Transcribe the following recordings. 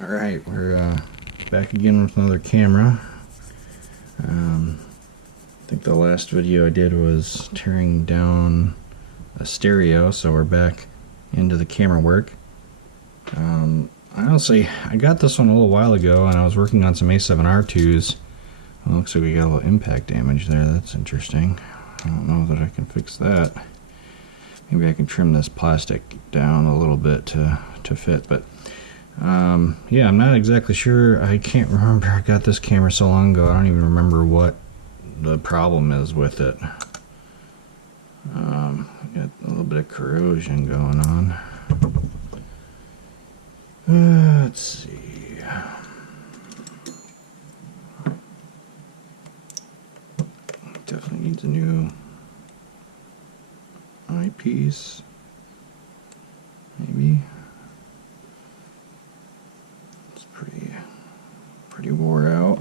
Alright, we're back again with another camera. I think the last video I did was tearing down a stereo, so we're back into the camera work. Honestly, I got this one a little while ago and I was working on some A7R2s. Well, looks like we got a little impact damage there. That's interesting. I don't know that I can fix that. Maybe I can trim this plastic down a little bit to fit, but yeah, I'm not exactly sure. I can't remember. I got this camera so long ago, I don't even remember what the problem is with it. Got a little bit of corrosion going on. Let's see. Definitely needs a new eyepiece. Maybe. It's pretty wore out.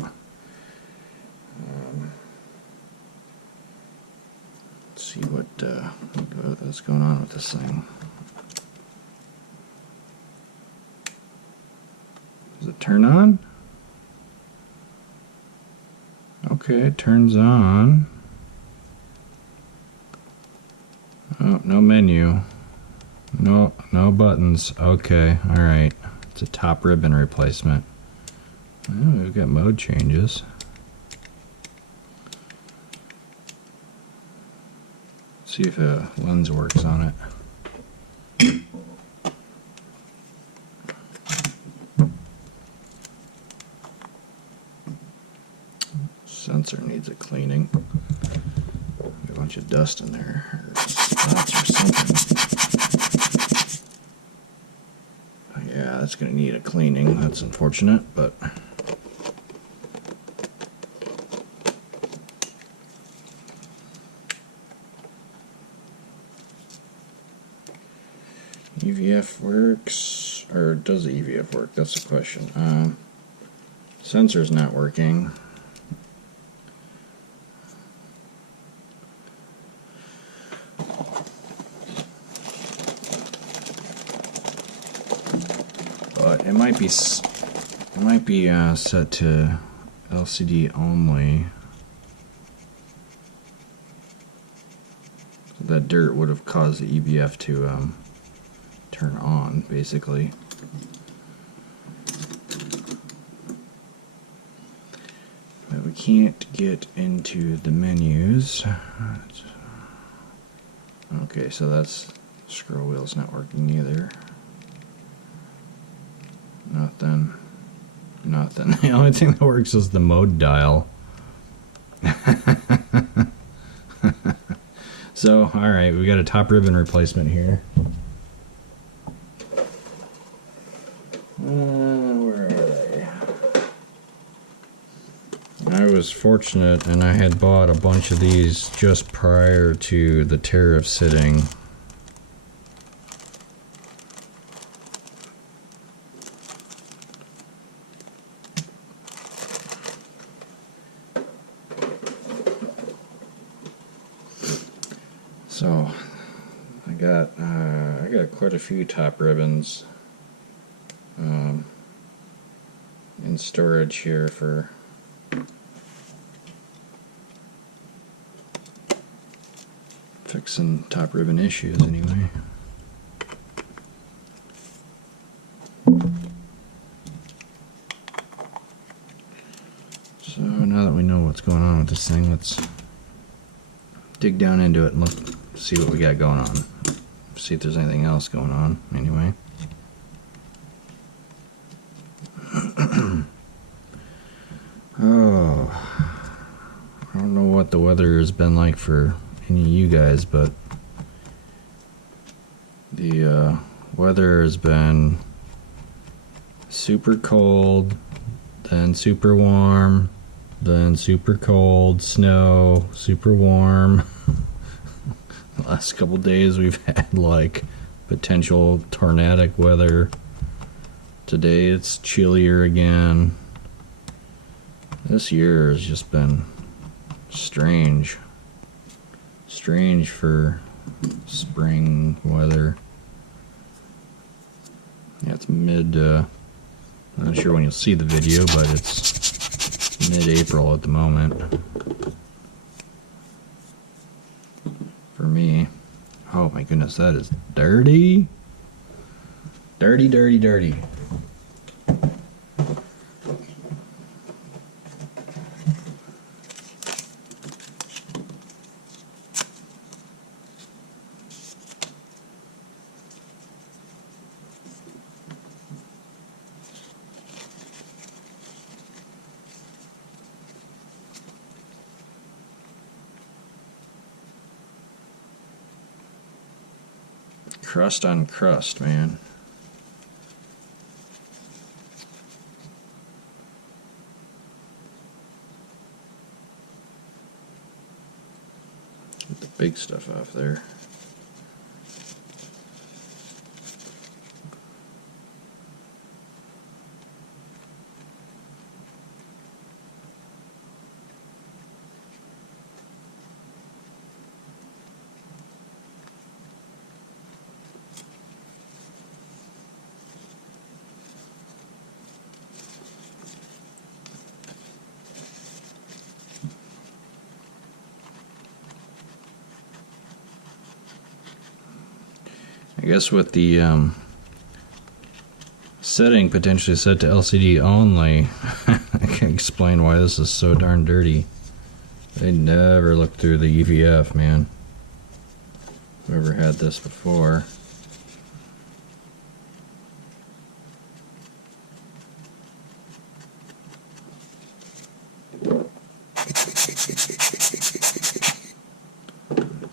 Let's see what's going on with this thing. Does it turn on? Okay, it turns on. Oh, no menu. No buttons. Okay, alright. It's a top ribbon replacement. Oh, we've got mode changes. See if a lens works on it. Sensor needs a cleaning. A bunch of dust in there, or spots or something. Yeah, that's going to need a cleaning. That's unfortunate, but EVF works, or does the EVF work? That's the question. Sensor's not working. But it might be set to LCD only. So that dirt would have caused the EVF to turn on, basically. But we can't get into the menus. Okay, so that's scroll wheel's not working either. Nothing. The only thing that works is the mode dial. So, alright, we got a top ribbon replacement here. Where are they? I was fortunate and I had bought a bunch of these just prior to the tariffs hitting. So I got quite a few top ribbons in storage here for fixing top ribbon issues anyway. So now that we know what's going on with this thing, let's dig down into it and look, see what we got going on. See if there's anything else going on anyway. Oh, I don't know what the weather has been like for any of you guys, but the weather has been super cold, then super warm, then super cold, snow, super warm. The last couple days we've had like potential tornadic weather. Today it's chillier again. This year has just been strange. Strange for spring weather. Yeah, it's I'm not sure when you'll see the video, but it's mid-April at the moment. For me. Oh my goodness, that is dirty. Dirty, dirty, dirty. Crust on crust, man. Get the big stuff off there. I guess with the setting potentially set to LCD only, I can explain why this is so darn dirty. They never look through the EVF, man. Whoever had this before.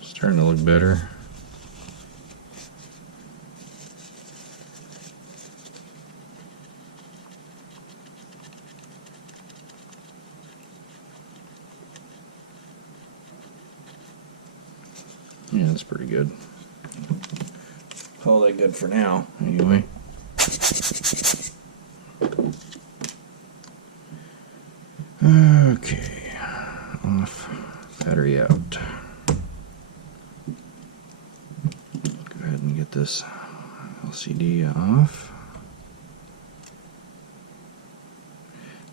Starting to look better. Yeah, that's pretty good. Call that good for now, anyway. Okay, off, battery out. Go ahead and get this LCD off.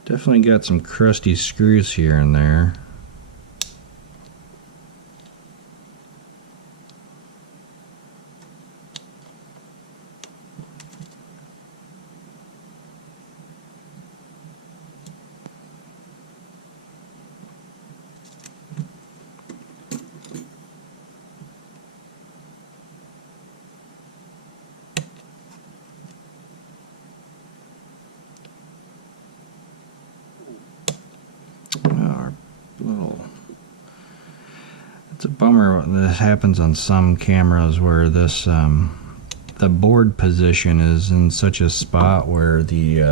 Definitely got some crusty screws here and there. It's a bummer that happens on some cameras where this the board position is in such a spot where the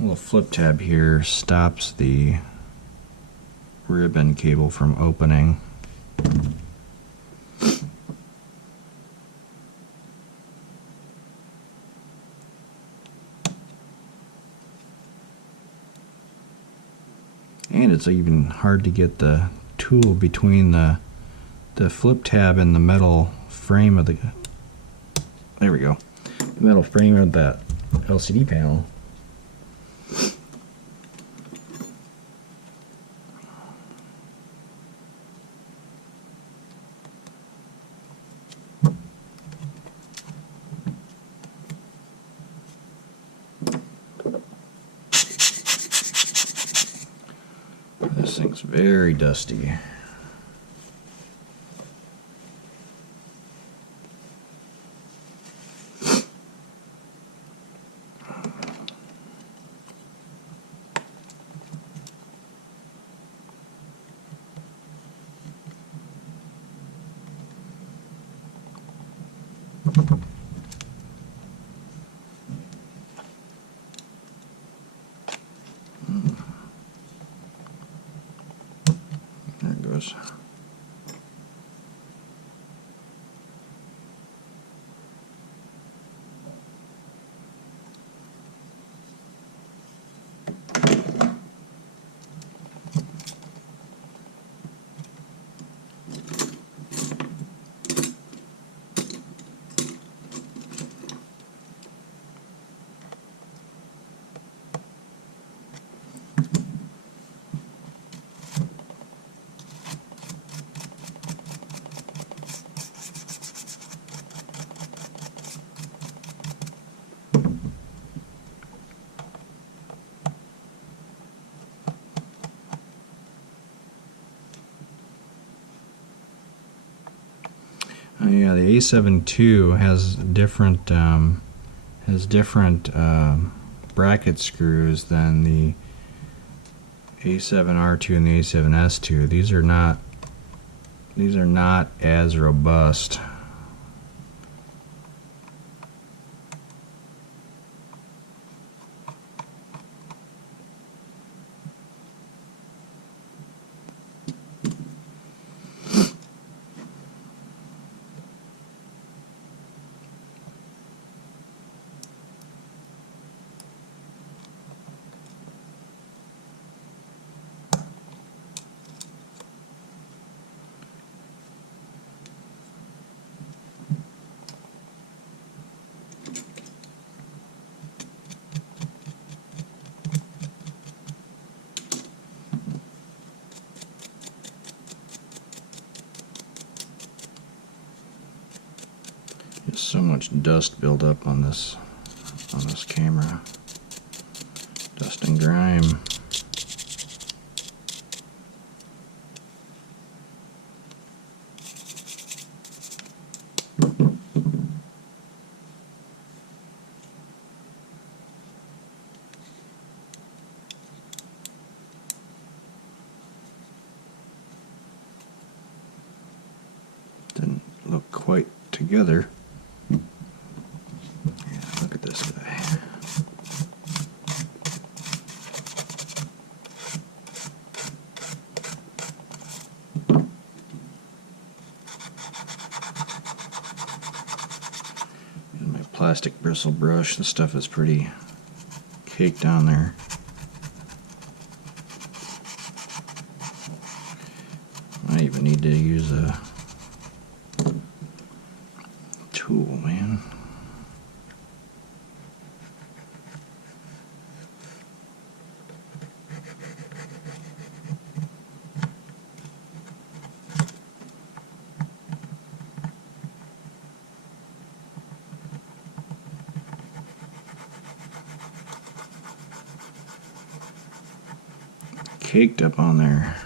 little flip tab here stops the ribbon cable from opening. And it's even hard to get the tool between the flip tab and the metal frame of the, there we go, the metal frame of that LCD panel. This thing's very dusty. There it goes. Yeah, the A72 has different bracket screws than the A7R2 and the A7S2. These are not as robust. There's so much dust buildup on this camera. Dust and grime. Didn't look quite together. Yeah, look at this guy. Here's my plastic bristle brush. The stuff is pretty caked on there. I even need to use a tool, man. Caked up on there.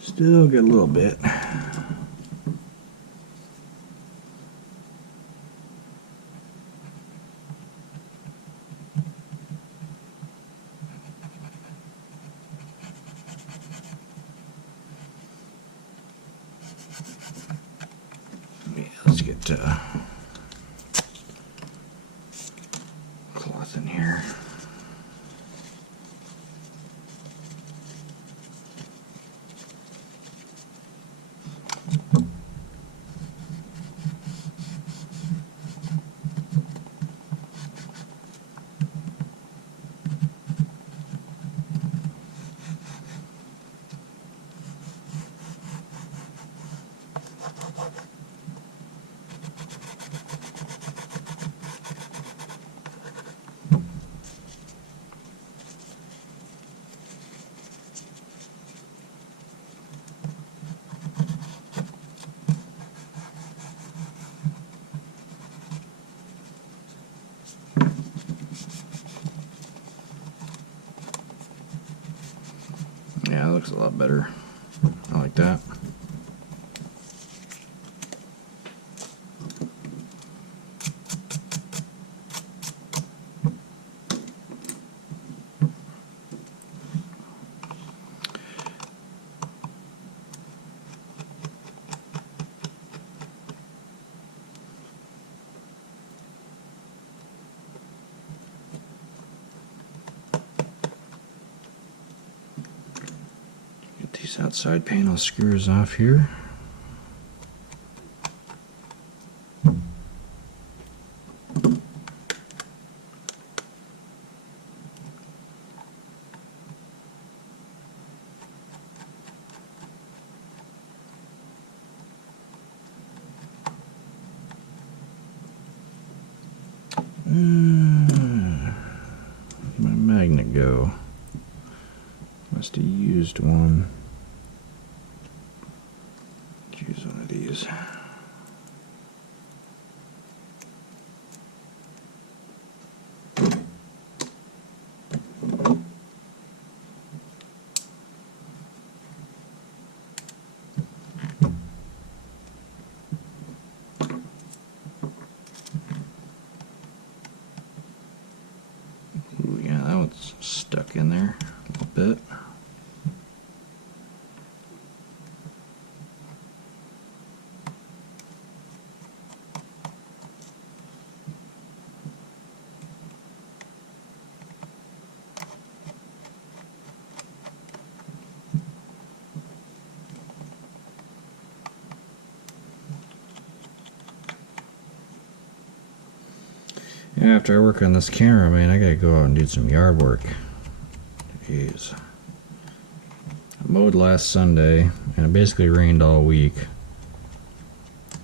Still get a little bit. Yeah, let's get cloth in here. Yeah, it looks a lot better. I like that. These outside panel screws off here. Where'd my magnet go? Must have used one. Use one of these. Ooh, yeah, that one's stuck in there a little bit. After I work on this camera, man, I gotta go out and do some yard work. Jeez. I mowed last Sunday, and it basically rained all week.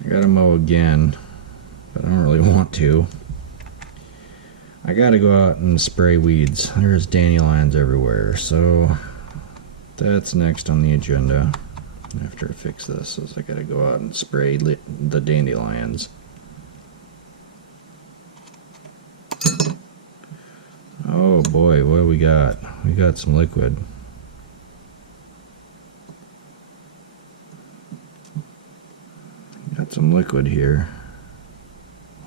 I gotta mow again, but I don't really want to. I gotta go out and spray weeds. There's dandelions everywhere, so that's next on the agenda. After I fix this, is I gotta go out and spray the dandelions. Oh boy, what do we got? We got some liquid. Got some liquid here.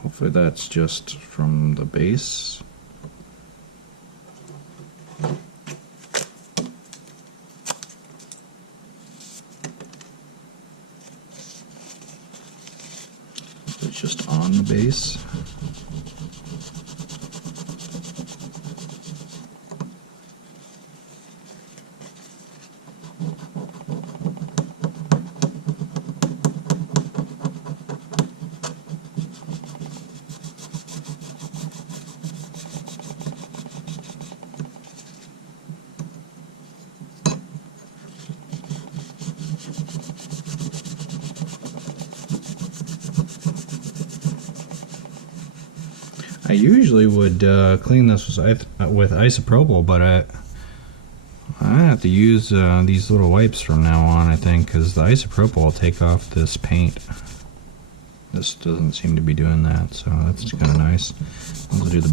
Hopefully that's just from the base. It's just on the base. I usually would clean this with isopropyl, but I have to use these little wipes from now on, I think, because the isopropyl will take off this paint. This doesn't seem to be doing that, so that's kind of nice. I'll do the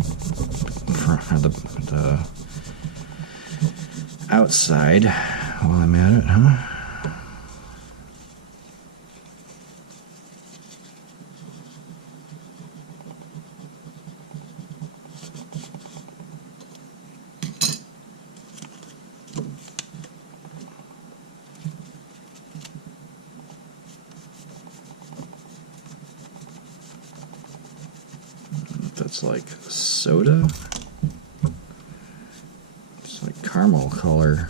outside while I'm at it, huh? That's like soda. It's like caramel color.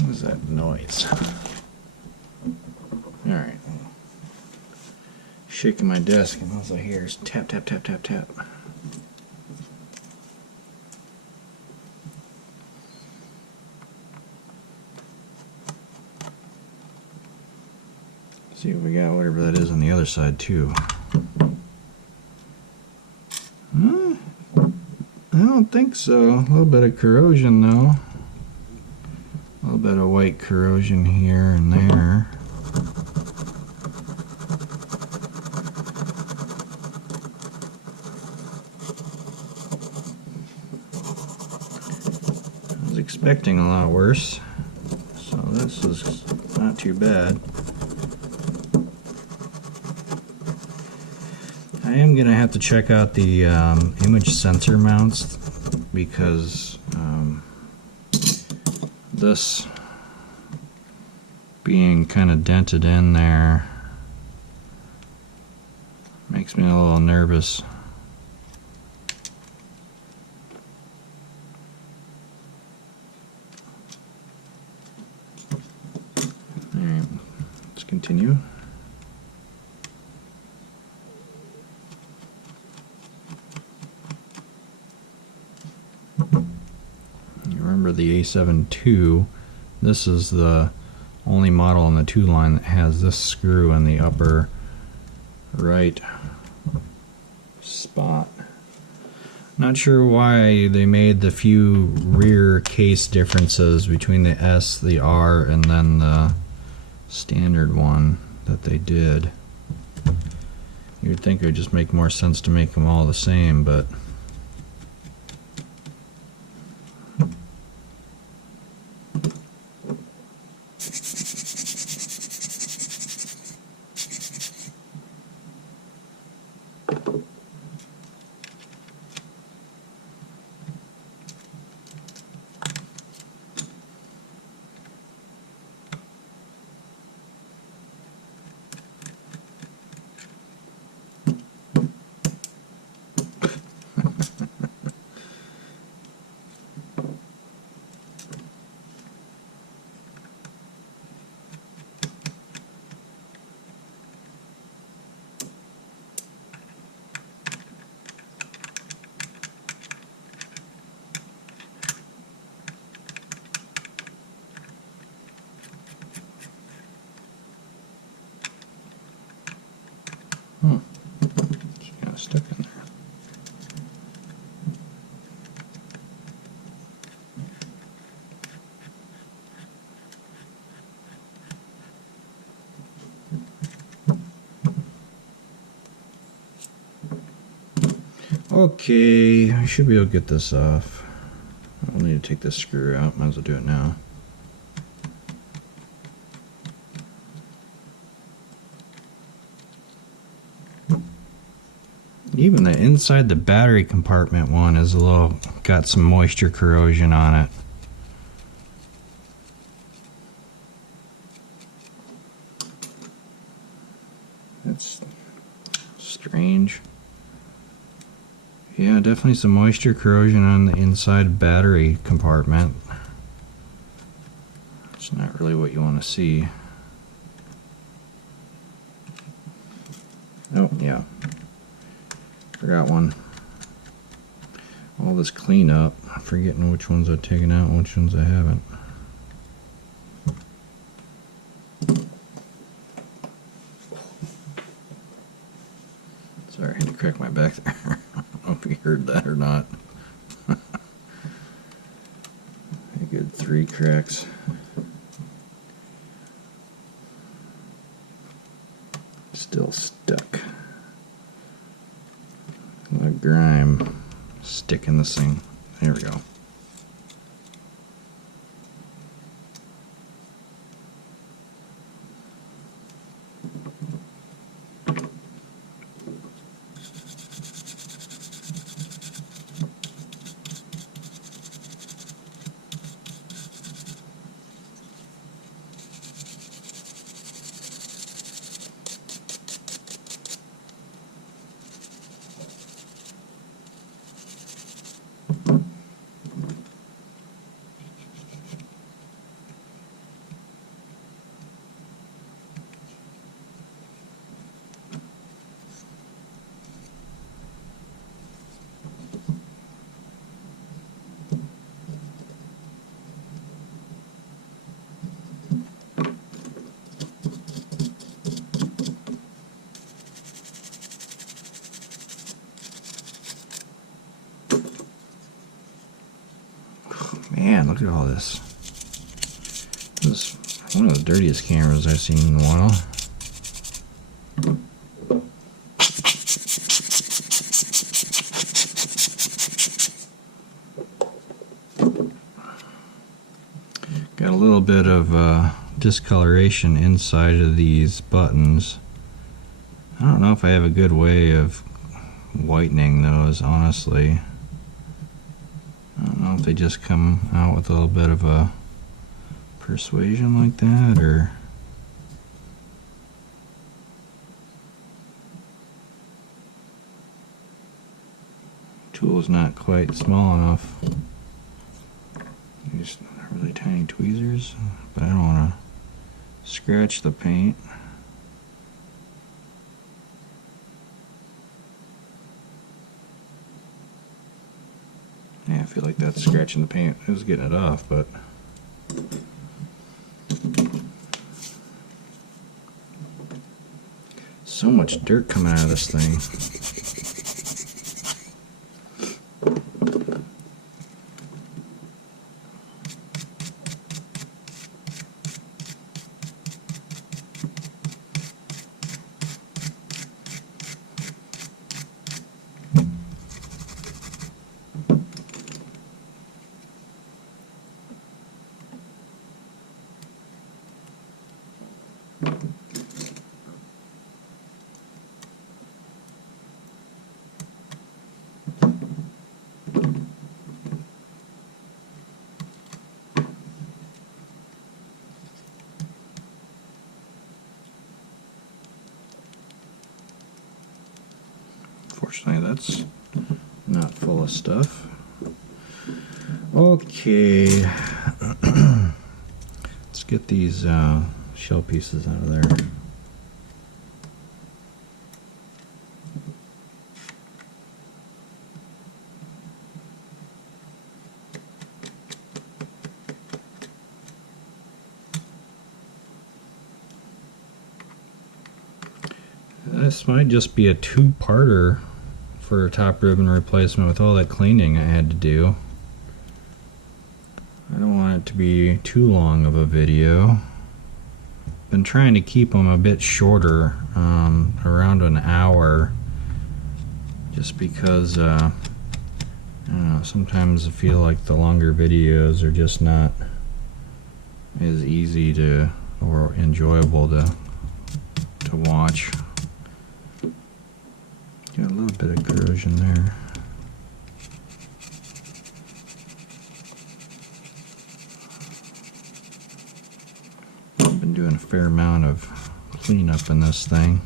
What is that noise? Alright. Shaking my desk, and all I hear is tap, tap, tap, tap, tap. See if we got whatever that is on the other side too. I don't think so. A little bit of corrosion though. A little bit of white corrosion here and there. I was expecting a lot worse, so this is not too bad. I am going to have to check out the image sensor mounts being kind of dented in there makes me a little nervous. Alright, let's continue. You remember the A72, this is the only model in the 2 line that has this screw in the upper right spot. Not sure why they made the few rear case differences between the S, the R, and then the standard one that they did. You'd think it would just make more sense to make them all the same, but it's kind of stuck in there. Okay, I should be able to get this off. I'll need to take this screw out, might as well do it now. Even the inside the battery compartment one is a little, got some moisture corrosion on it. That's strange. Yeah, definitely some moisture corrosion on the inside battery compartment. It's not really what you want to see. Oh, yeah. Forgot one. All this cleanup, forgetting which ones I've taken out and which ones I haven't. Sorry, I had to crack my back there. I don't know if you heard that or not. A good 3 cracks. Still stuck. Let grime stick in this thing. There we go. Man, look at all this. This is one of the dirtiest cameras I've seen in a while. Got a little bit of discoloration inside of these buttons. I don't know if I have a good way of whitening those, honestly. I don't know if they just come out with a little bit of a persuasion like that, or was not quite small enough. These really tiny tweezers, but I don't want to scratch the paint. Yeah, I feel like that's scratching the paint. It was getting it off, but so much dirt coming out of this thing. Fortunately, that's not full of stuff. Okay, let's get these shell pieces out of there. This might just be a two-parter for a top ribbon replacement with all that cleaning I had to do. I don't want it to be too long of a video. Been trying to keep them a bit shorter, around an hour, just because I don't know, sometimes I feel like the longer videos are just not as easy to or enjoyable to watch. Got a little bit of corrosion there. I've been doing a fair amount of cleanup in this thing.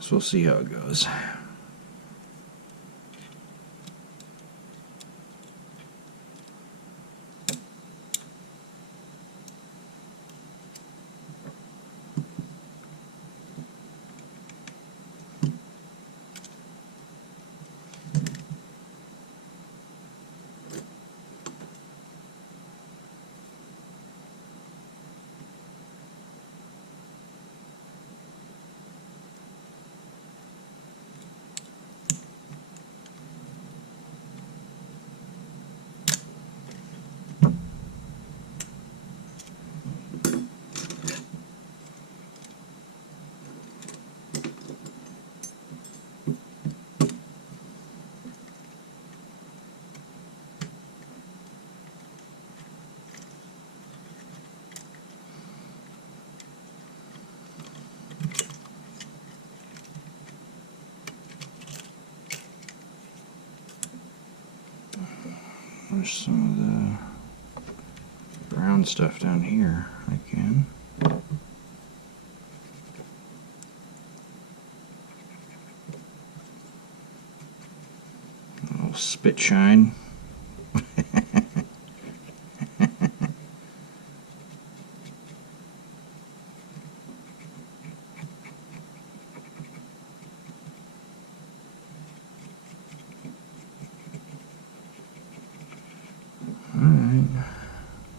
So we'll see how it goes. There's some of the brown stuff down here again. A little spit shine.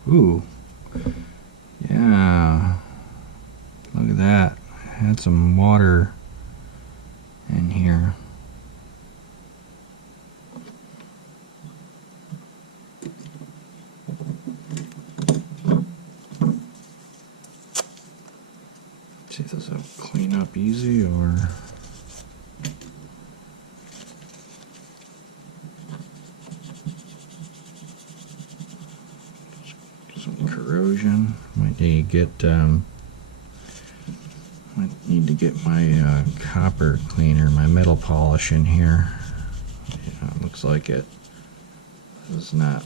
Ooh, yeah, look at that. I had some water in here. See if this will clean up easy or... corrosion. Might need to get my copper cleaner, my metal polish in here. Yeah, it looks looks like it. This is not.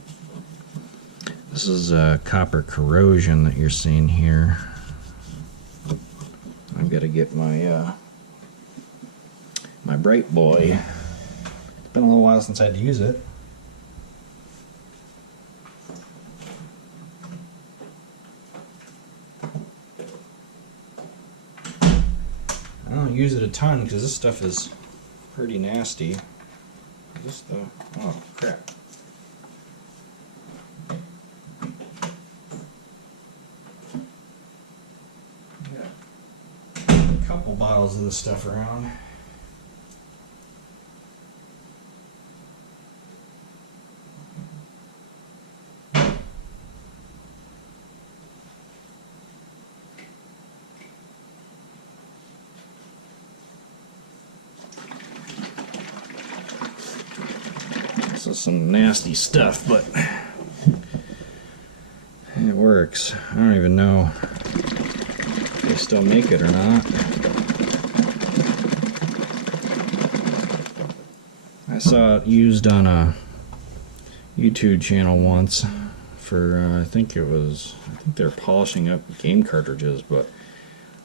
This is copper corrosion that you're seeing here. I've got to get my my bright boy. It's been a little while since I had to use it. I don't use it a ton because this stuff is pretty nasty. Is this the... oh crap. Got a couple bottles of this stuff around. This is some nasty stuff, but it works. I don't even know if they still make it or not. I saw it used on a YouTube channel once for, I think they're polishing up game cartridges, but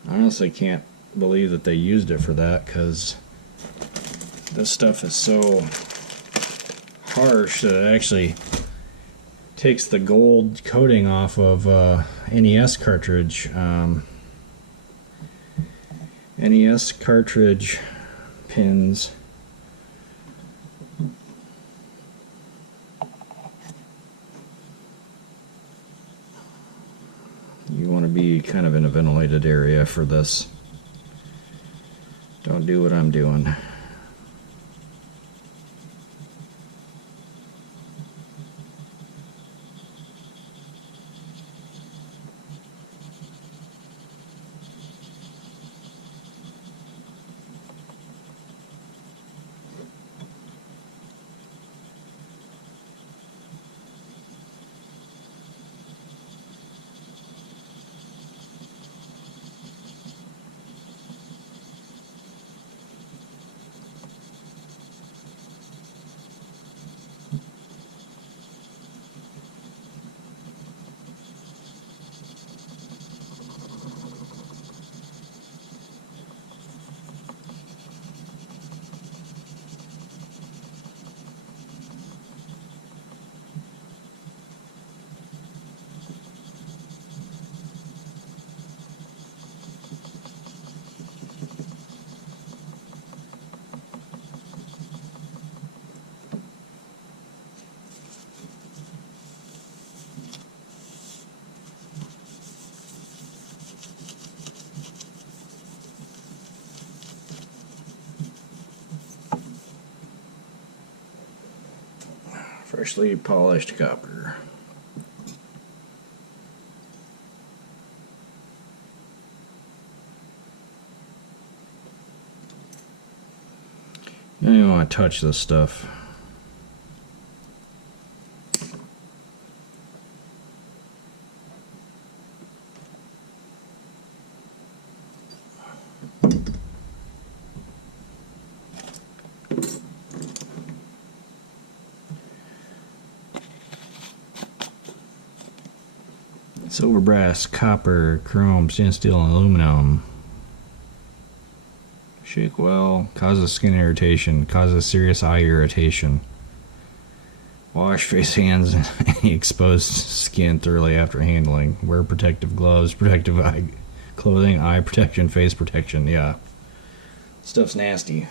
I honestly can't believe that they used it for that, because this stuff is so harsh that it actually takes the gold coating off of NES cartridge. NES cartridge pins. You want to be kind of in a ventilated area for this. Don't do what I'm doing. Freshly polished copper. You don't even want to touch this stuff. Silver, brass, copper, chrome, stainless steel, and aluminum. Shake well, causes skin irritation, causes serious eye irritation. Wash face, hands, and any exposed skin thoroughly after handling. Wear protective gloves, protective eye clothing, eye protection, face protection. Yeah. Stuff's nasty.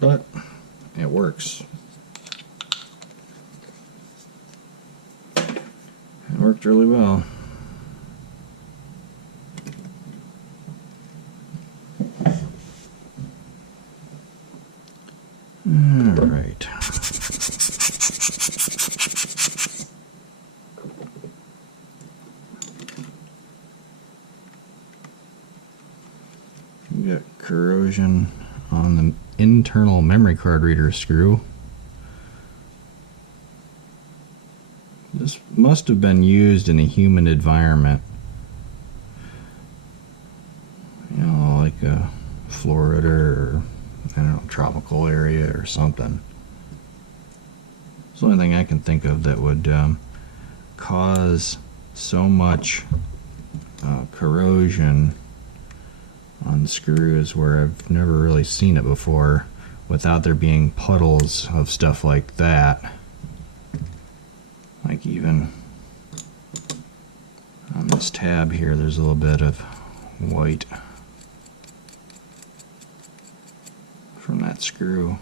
But it works. It worked really well. All right. We got corrosion on the internal memory card reader screw. This must have been used in a humid environment. You know, like a Florida or, I don't know, tropical area or something. It's the only thing I can think of that would cause so much corrosion on screws where I've never really seen it before without there being puddles of stuff like that. Like even on this tab here, there's a little bit of white from that screw.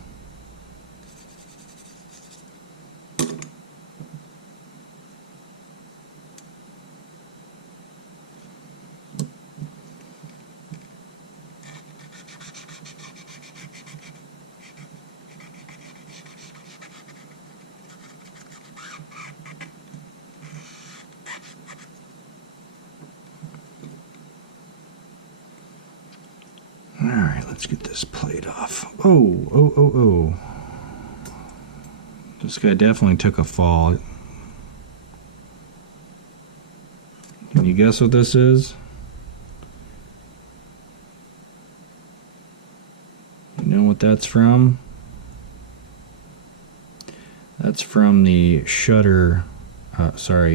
Alright, let's get this plate off. Oh. This guy definitely took a fall. Can you guess what this is? You know what that's from? That's from the shutter,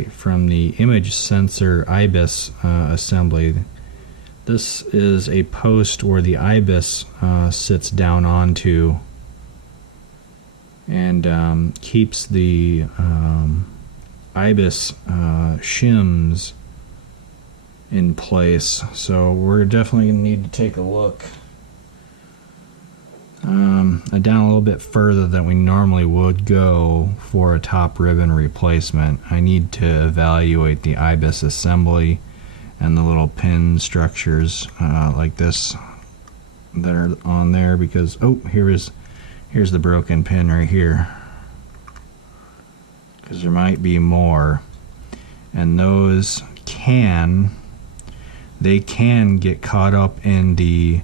from the image sensor IBIS assembly. This is a post where the IBIS sits down onto and keeps the IBIS shims in place. So we're definitely going to need to take a look down a little bit further than we normally would go for a top ribbon replacement. I need to evaluate the IBIS assembly and the little pin structures like this that are on there, because here's the broken pin right here, because there might be more, and those can get caught up in the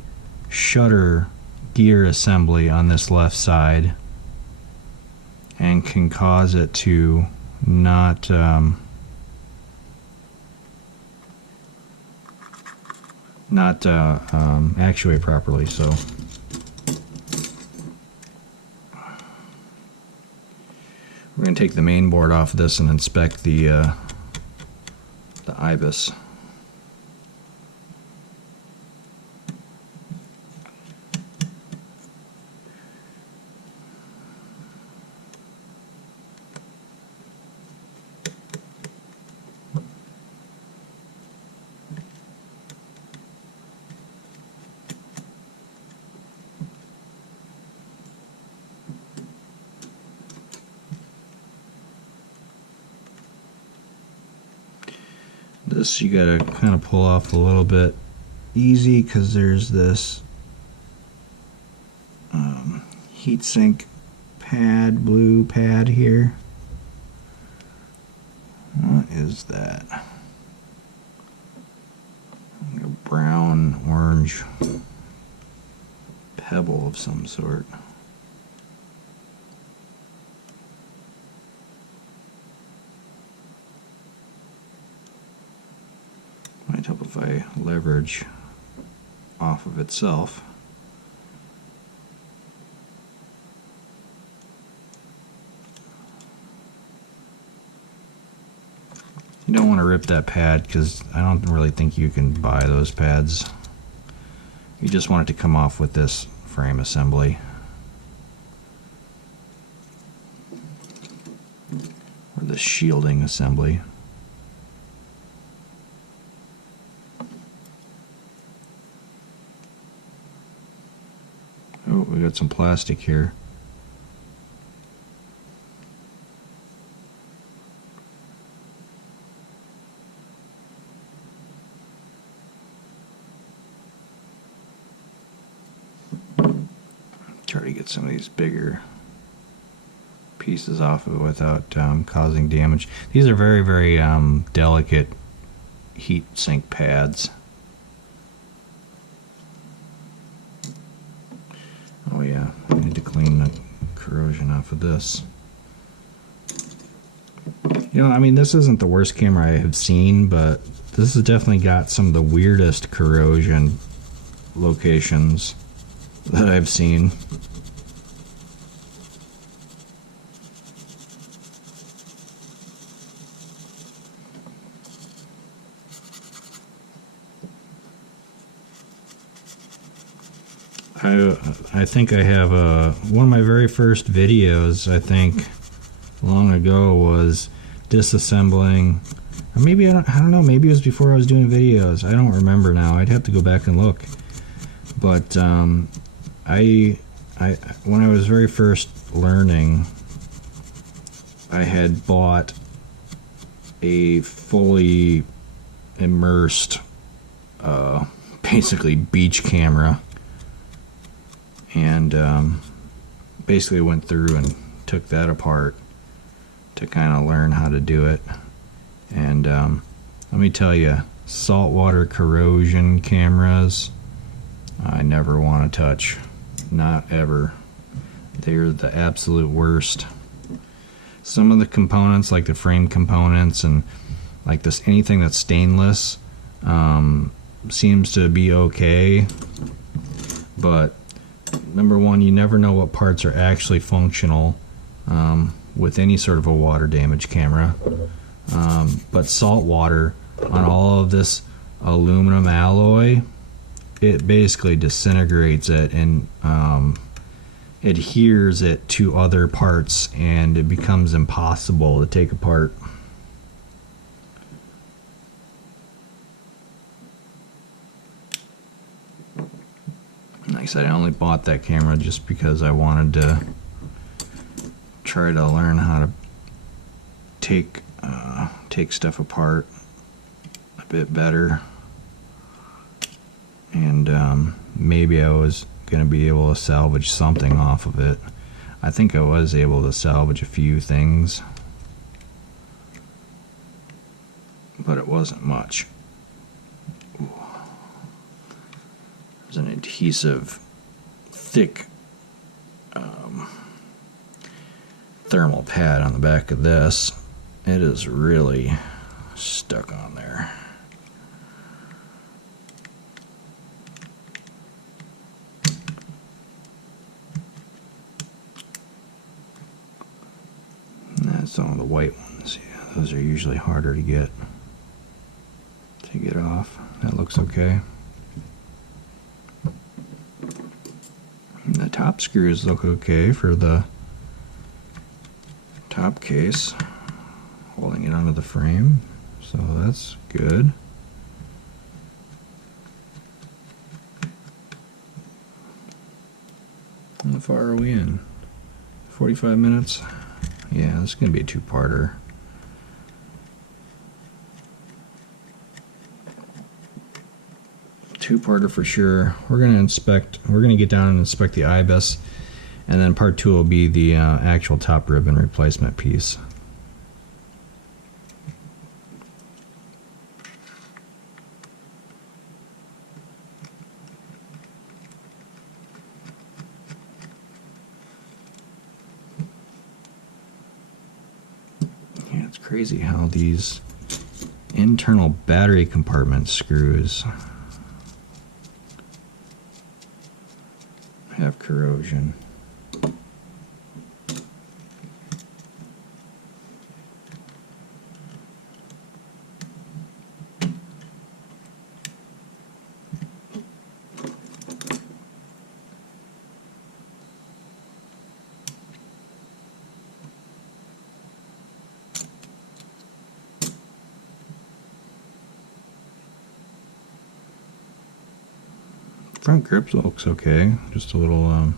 shutter gear assembly on this left side and can cause it to not actuate properly. So we're going to take the main board off of this and inspect the IBIS. This you gotta kind of pull off a little bit easy, because there's this heatsink pad, blue pad here. What is that? Like a brown orange pebble of some sort. Might help if I leverage off of itself. You don't want to rip that pad, because I don't really think you can buy those pads. You just want it to come off with this frame assembly. Or the shielding assembly. Oh, we got some plastic here. Try to get some of these bigger pieces off of it without causing damage. These are very, very delicate heat sink pads. clean the corrosion off of this. You know, I mean, this isn't the worst camera I have seen, but this has definitely got some of the weirdest corrosion locations that I've seen. I think I have one of my very first videos, I think, long ago, was disassembling, or maybe I don't know, maybe it was before I was doing videos. I don't remember now. I'd have to go back and look. But I when I was very first learning, I had bought a fully immersed, basically beach camera, and basically went through and took that apart to kind of learn how to do it. And let me tell you, saltwater corrosion cameras, I never want to touch. Not ever. They're the absolute worst. Some of the components, like the frame components and like this, anything that's stainless, seems to be okay. But number one, you never know what parts are actually functional with any sort of a water damage camera. But salt water on all of this aluminum alloy, it basically disintegrates it and adheres it to other parts, and it becomes impossible to take apart. Like I said, I only bought that camera just because I wanted to try to learn how to take stuff apart a bit better, and maybe I was going to be able to salvage something off of it. I think I was able to salvage a few things, but it wasn't much. Ooh. There's an adhesive, thick thermal pad on the back of this. It is really stuck on there. That's some of the white ones. Yeah, those are usually harder to get off. That looks okay. And the top screws look okay for the top case, holding it onto the frame, so that's good. How far are we in? 45 minutes? Yeah, this is going to be a two-parter. Two-parter for sure. We're going to get down and inspect the IBIS, and then part two will be the actual top ribbon replacement piece. Yeah, it's crazy how these internal battery compartment screws have corrosion. Front grip looks okay, just a little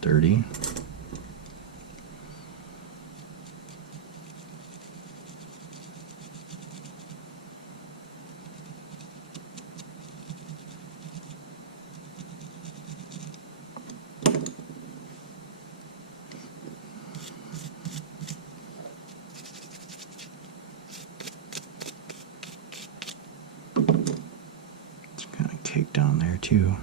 dirty. It's kind of caked on there too.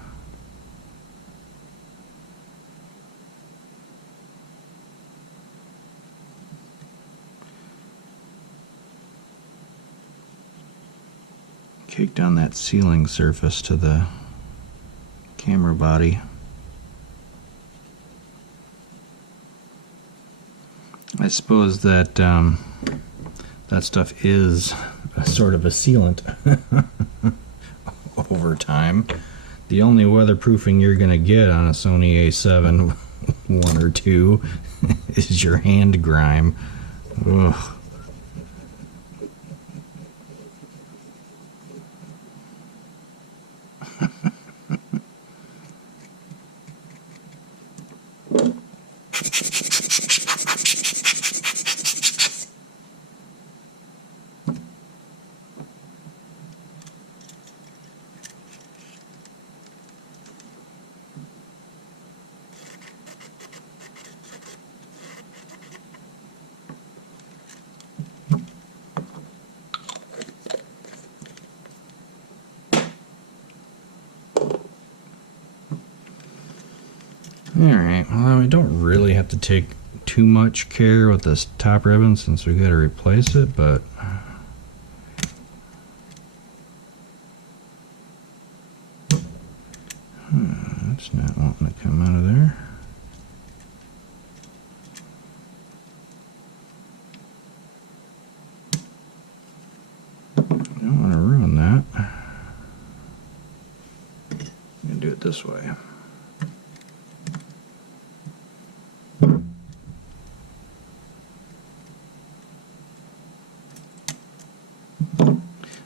cake down that sealing surface to the camera body. I suppose that that stuff is a sort of a sealant over time. The only weatherproofing you're going to get on a Sony A7 1 or 2 is your hand grime. Ugh. Alright, well, we don't really have to take too much care with this top ribbon since we got to replace it, but it's not wanting to come out of there. I don't want to ruin that. I'm going to do it this way.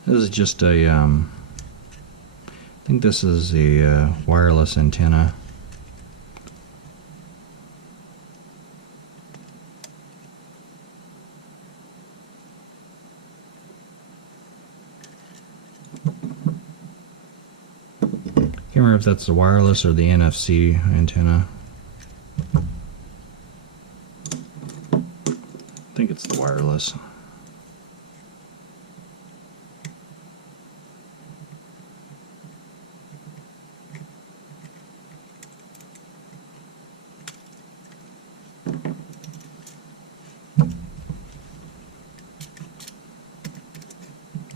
This is just a, I think this is a wireless antenna. Can't remember if that's the wireless or the NFC antenna. I think it's the wireless.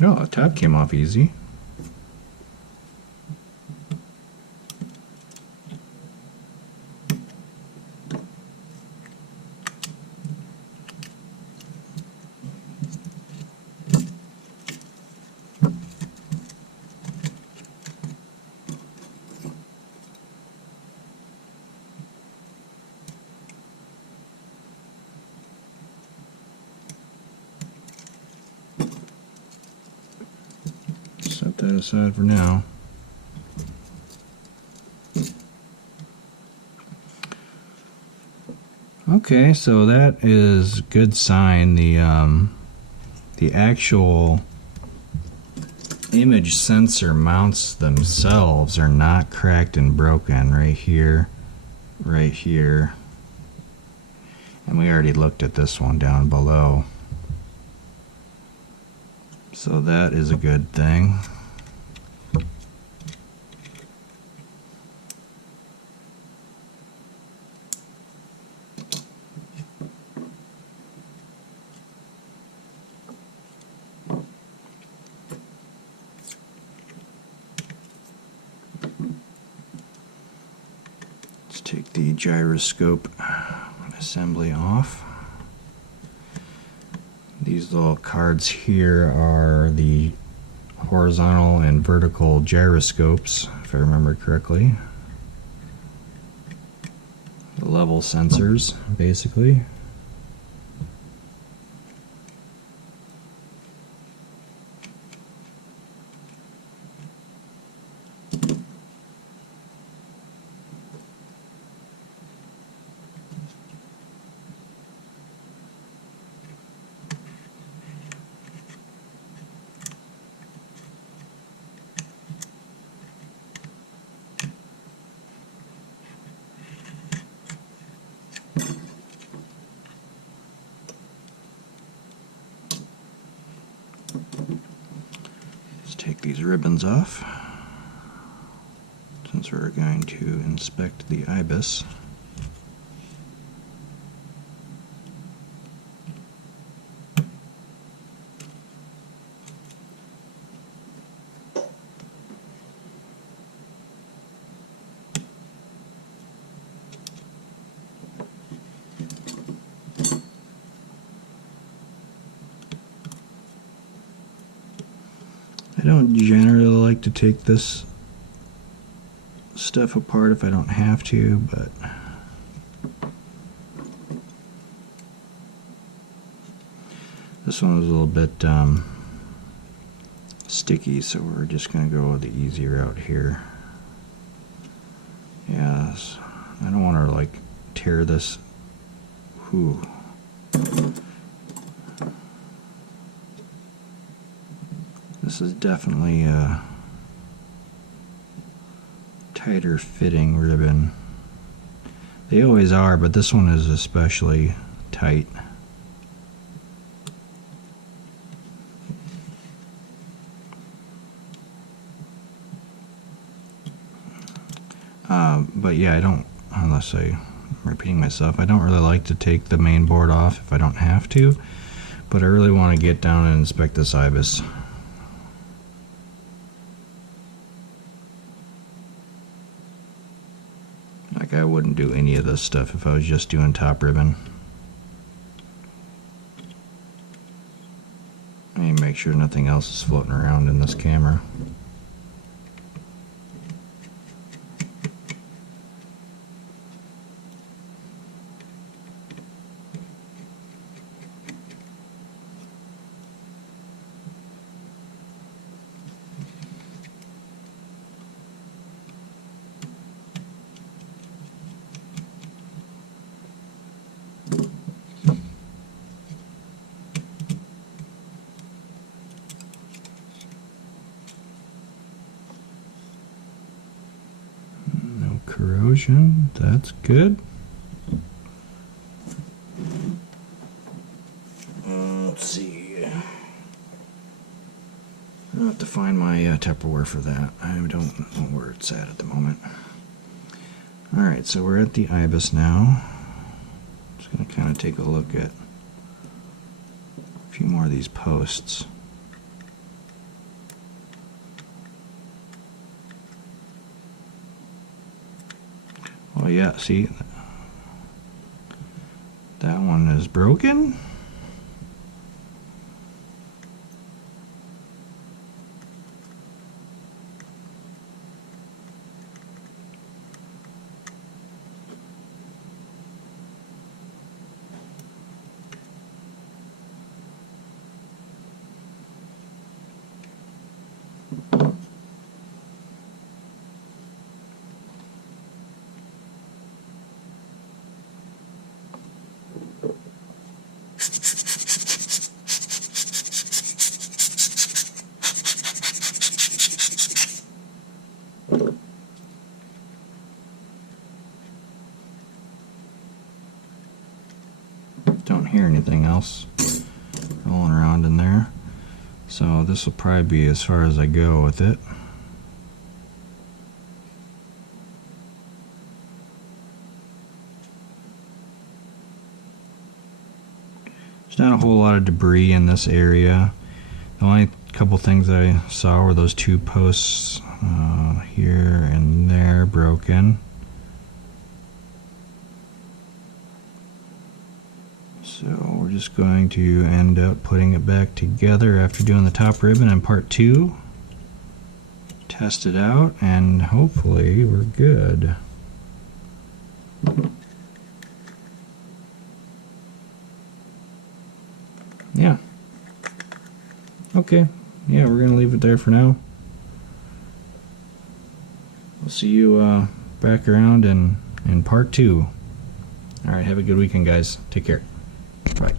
Oh, the top came off easy. Set that aside for now. Okay, so that is a good sign. The actual image sensor mounts themselves are not cracked and broken right here, and we already looked at this one down below. So that is a good thing. Let's take the gyroscope assembly off. These little cards here are the horizontal and vertical gyroscopes, if I remember correctly. The level sensors, basically. Let's take these ribbons off since we're going to inspect the IBIS. I don't generally like to take this stuff apart if I don't have to, but this one was a little bit sticky, so we're just going to go the easy route here. Yes, I don't want to like tear this. Whew. This is definitely a tighter fitting ribbon. They always are, but this one is especially tight. But yeah, I don't, unless I'm repeating myself, I don't really like to take the main board off if I don't have to, but I really want to get down and inspect this IBIS. Like, I wouldn't do any of this stuff if I was just doing top ribbon. Let me make sure nothing else is floating around in this camera. Corrosion, that's good. Let's see. I'll have to find my Tupperware for that. I don't know where it's at the moment. Alright, so we're at the IBIS now. Just going to kind of take a look at a few more of these posts. Oh yeah, see, that one is broken. Don't hear anything else rolling around in there, so this will probably be as far as I go with it. There's not a whole lot of debris in this area. The only couple things I saw were those two posts here and there broken. So we're just going to end up putting it back together after doing the top ribbon in part 2. Test it out and hopefully we're good. Yeah. Okay. Yeah, we're going to leave it there for now. We'll see you back around in part 2. Alright, have a good weekend, guys. Take care. Bye.